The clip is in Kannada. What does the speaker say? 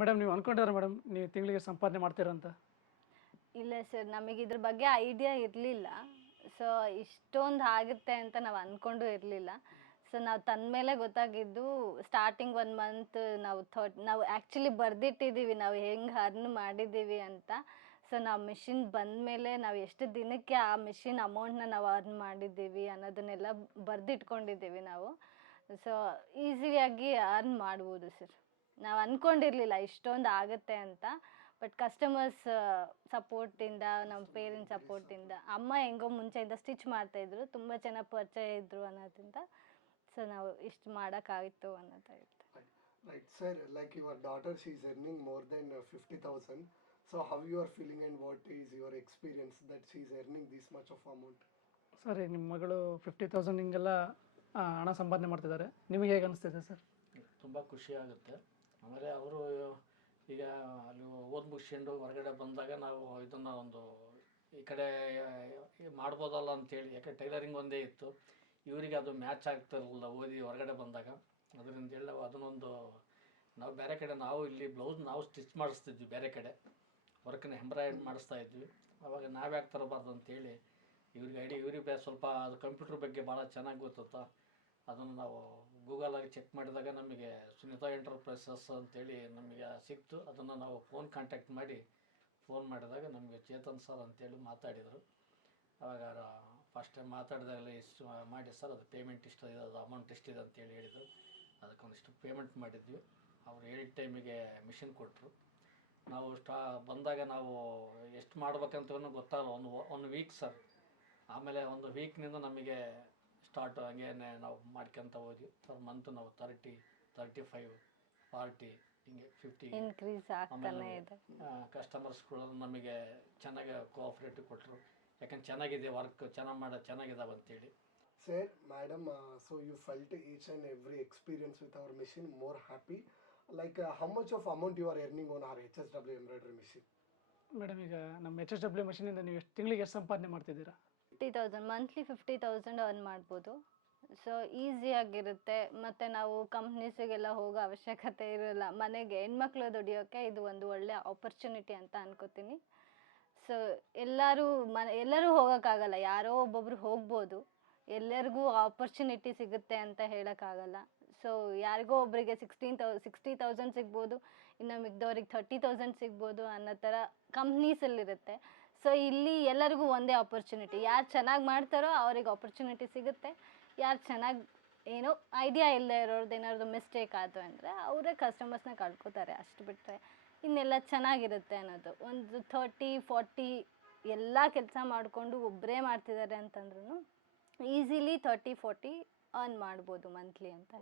ಮೇಡಮ್ ನೀವು ಅನ್ಕೊಂಡಿದ್ರೆ ಮೇಡಮ್ ನೀವು ತಿಂಗಳಿಗೆ ಸಂಪಾದನೆ ಮಾಡ್ತೀರಂತ? ಇಲ್ಲ ಸರ್, ನಮಗೆ ಇದ್ರ ಬಗ್ಗೆ ಐಡಿಯಾ ಇರಲಿಲ್ಲ. ಸೊ ಇಷ್ಟೊಂದು ಆಗುತ್ತೆ ಅಂತ ನಾವು ಅಂದ್ಕೊಂಡು ಇರಲಿಲ್ಲ. ಸೊ ನಾವು ತಂದ ಮೇಲೆ ಗೊತ್ತಾಗಿದ್ದು ಸ್ಟಾರ್ಟಿಂಗ್ 1 ಮಂತ್ ನಾವು ಆ್ಯಕ್ಚುಲಿ ಬರೆದಿಟ್ಟಿದ್ದೀವಿ ನಾವು ಹೆಂಗೆ ಅರ್ನ್ ಮಾಡಿದ್ದೀವಿ ಅಂತ. ಸೊ ನಾವು ಮಿಷಿನ್ ಬಂದ ಮೇಲೆ ನಾವು ಎಷ್ಟು ದಿನಕ್ಕೆ ಆ ಮಿಷಿನ್ ಅಮೌಂಟ್ನ ನಾವು ಅರ್ನ್ ಮಾಡಿದ್ದೀವಿ ಅನ್ನೋದನ್ನೆಲ್ಲ ಬರೆದಿಟ್ಕೊಂಡಿದ್ದೀವಿ ನಾವು. ಸೊ ಈಸಿಯಾಗಿ ಅರ್ನ್ ಮಾಡ್ಬೋದು ಸರ್. ನಾವು ಅಂದ್ಕೊಂಡಿರಲಿಲ್ಲ ಇಷ್ಟೊಂದು ಆಗುತ್ತೆ ಅಂತ. ಬಟ್ ಕಸ್ಟಮರ್ಸ್ ಸಪೋರ್ಟಿಂದ, ನಮ್ಮ ಪೇರೆಂಟ್ಸ್ ಸಪೋರ್ಟಿಂದ, ಅಮ್ಮ ಹೆಂಗೋ ಮುಂಚೆಯಿಂದ ಸ್ಟಿಚ್ ಮಾಡ್ತಾಯಿದ್ರು, ತುಂಬ ಚೆನ್ನಾಗಿ ಪರಿಚಯ ಇದ್ದರು ಅನ್ನೋದ್ರಿಂದ ಸೊ ನಾವು ಇಷ್ಟು ಮಾಡೋಕ್ಕಾಗಿತ್ತು ಅನ್ನೋದಾಯಿತು. Right, sir. Like your daughter, she is earning more than 50,000. So how you are feeling and what is your experience that she is earning this much of amount? Sir ಈಗ ನಿಮ್ಮ ಮಗಳು 50,000 ಹಿಂಗೆಲ್ಲ ಹಣ ಸಂಪಾದನೆ ಮಾಡ್ತಿದ್ದಾರೆ, ನಿಮಗೆ ಹೇಗೆ ಅನಿಸ್ತಿದೆ ಸರ್? ತುಂಬ ಖುಷಿ ಆಗುತ್ತೆ. ಆಮೇಲೆ ಅವರು ಈಗ ಅಲ್ಲಿ ಓದ್ ಮುಗಿಸ್ಕೊಂಡು ಹೊರಗಡೆ ಬಂದಾಗ ನಾವು ಇದನ್ನು ಒಂದು ಈ ಕಡೆ ಮಾಡ್ಬೋದಲ್ಲ ಅಂತೇಳಿ, ಯಾಕೆ ಟೈಲರಿಂಗ್ ಒಂದೇ ಇತ್ತು, ಇವರಿಗೆ ಅದು ಮ್ಯಾಚ್ ಆಗ್ತಿರಲಿಲ್ಲ ಓದಿ ಹೊರಗಡೆ ಬಂದಾಗ. ಅದರಿಂದ ಹೇಳಿ ನಾವು ಅದನ್ನೊಂದು ನಾವು ಬೇರೆ ಕಡೆ ನಾವು ಇಲ್ಲಿ ಬ್ಲೌಸ್ ನಾವು ಸ್ಟಿಚ್ ಮಾಡಿಸ್ತಿದ್ವಿ, ಬೇರೆ ಕಡೆ ವರ್ಕ್ನ ಎಂಬ್ರಾಯ್ಡ್ ಮಾಡಿಸ್ತಾ ಇದ್ವಿ. ಆವಾಗ ನಾವ್ಯಾಕೆ ತರಬಾರ್ದು ಅಂತೇಳಿ ಇವ್ರಿಗೆ ಸ್ವಲ್ಪ ಅದು ಕಂಪ್ಯೂಟರ್ ಬಗ್ಗೆ ಭಾಳ ಚೆನ್ನಾಗಿ ಗೊತ್ತತ್ತ. ಅದನ್ನು ನಾವು ಗೂಗಲಾಗಿ ಚೆಕ್ ಮಾಡಿದಾಗ ನಮಗೆ ಸುನೀತಾ ಎಂಟರ್ಪ್ರೈಸಸ್ ಅಂತೇಳಿ ನಮಗೆ ಸಿಕ್ತು. ಅದನ್ನು ನಾವು ಕಾಂಟ್ಯಾಕ್ಟ್ ಮಾಡಿ ಫೋನ್ ಮಾಡಿದಾಗ ನಮಗೆ ಚೇತನ್ ಸರ್ ಅಂತೇಳಿ ಮಾತಾಡಿದರು. ಆವಾಗ ಫಸ್ಟ್ ಟೈಮ್ ಮಾತಾಡಿದಾಗಲೇ ಇಷ್ಟು ಮಾಡಿ ಸರ್, ಅದು ಪೇಮೆಂಟ್ ಇಷ್ಟು ಇದೆ, ಅದು ಅಮೌಂಟ್ ಎಷ್ಟಿದೆ ಅಂತೇಳಿ ಹೇಳಿದರು. ಅದಕ್ಕೊಂದಿಷ್ಟು ಪೇಮೆಂಟ್ ಮಾಡಿದ್ವಿ. ಅವರು ಹೇಳಿದ ಟೈಮಿಗೆ ಮಿಷಿನ್ ಕೊಟ್ಟರು. ನಾವು ಬಂದಾಗ ನಾವು ಎಷ್ಟು ಮಾಡ್ಬೇಕಂತ ಗೊತ್ತಾಗಲ್ಲ, ಒಂದು ವೀಕ್ ಸರ್. ಆಮೇಲೆ ಒಂದು ವೀಕ್ನಿಂದ ನಮಗೆ ಸ್ಟಾರ್ಟ್ ಹಂಗೇನೆ ನಾವು ಮಾಡ್ಕೊತ ಹೋದ್ವಿ. ಪರ್ ಮಂತ್ ನಾವು 30, 35, 40 ಹಿಂಗೆ 50 ಇನ್ಕ್ರೀಸ್ ಆಗ್ತಾನೆ ಇದೆ. ಕಸ್ಟಮರ್ಸ್ಗಳು ನಮಗೆ ಚೆನ್ನಾಗಿ ಕೋಆಪ್ರೇಟಿವ್ ಕೊಟ್ಟರು. ಯಾಕಂದ್ರೆ ಚೆನ್ನಾಗಿದೆ ವರ್ಕ್, ಚೆನ್ನಾಗಿದ್ದಾವೆ ಅಂತೇಳಿ. Sir, madam, so you felt each and every experience with our machine more happy. Like how much of amount you are earning on our HSW embroidery machine? Madam ಈಗ ನಮ್ಮ HSW ಮಷೀನಿಂದ ನೀವು ತಿಂಗಳಿಗೆ ಎಷ್ಟು ಸಂಪಾದನೆ ಮಾಡ್ತಿದ್ದೀರಾ? 50,000 ಮಂತ್ಲಿ 50,000 ಅರ್ನ್ ಮಾಡ್ಬೋದು. ಸೊ ಈಸಿಯಾಗಿರುತ್ತೆ. ಮತ್ತು ನಾವು ಕಂಪ್ನೀಸಿಗೆಲ್ಲ ಹೋಗೋ ಅವಶ್ಯಕತೆ ಇರೋಲ್ಲ. ಮನೆಗೆ ಹೆಣ್ಮಕ್ಳು ದುಡಿಯೋಕ್ಕೆ ಇದು ಒಂದು ಒಳ್ಳೆ ಆಪರ್ಚುನಿಟಿ ಅಂತ ಅನ್ಕೋತೀನಿ. ಸೊ ಎಲ್ಲರೂ ಹೋಗೋಕ್ಕಾಗಲ್ಲ, ಯಾರೋ ಒಬ್ಬೊಬ್ರು ಹೋಗ್ಬೋದು. ಎಲ್ಲರಿಗೂ ಆಪರ್ಚುನಿಟಿ ಸಿಗುತ್ತೆ ಅಂತ ಹೇಳೋಕ್ಕಾಗಲ್ಲ. ಸೊ ಯಾರಿಗೋ ಒಬ್ಬರಿಗೆ 60,000 ಸಿಗ್ಬೋದು, ಇನ್ನು ಮಿಕ್ದವ್ರಿಗೆ 30,000 ಸಿಗ್ಬೋದು ಅನ್ನೋ ಥರ ಕಂಪ್ನೀಸಲ್ಲಿರುತ್ತೆ. ಸೊ ಇಲ್ಲಿ ಎಲ್ಲರಿಗೂ ಒಂದೇ ಆಪರ್ಚುನಿಟಿ. ಯಾರು ಚೆನ್ನಾಗಿ ಮಾಡ್ತಾರೋ ಅವ್ರಿಗೆ ಆಪರ್ಚುನಿಟಿ ಸಿಗುತ್ತೆ. ಯಾರು ಚೆನ್ನಾಗಿ ಏನೋ ಐಡಿಯಾ ಇಲ್ಲದೆ ಇರೋರ್ದು ಏನಾದ್ರು ಮಿಸ್ಟೇಕ್ ಆಯಿತು ಅಂದರೆ ಅವರೇ ಕಸ್ಟಮರ್ಸ್ನ ಕಳ್ಕೊತಾರೆ. ಅಷ್ಟು ಬಿಟ್ಟರೆ ಇನ್ನೆಲ್ಲ ಚೆನ್ನಾಗಿರುತ್ತೆ ಅನ್ನೋದು. ಒಂದು 30-40 ಎಲ್ಲ ಕೆಲಸ ಮಾಡಿಕೊಂಡು ಒಬ್ಬರೇ ಮಾಡ್ತಿದ್ದಾರೆ ಅಂತಂದ್ರೂ ಈಸಿಲಿ 30-40 ಅರ್ನ್ ಮಾಡ್ಬೋದು ಮಂತ್ಲಿ ಅಂತ.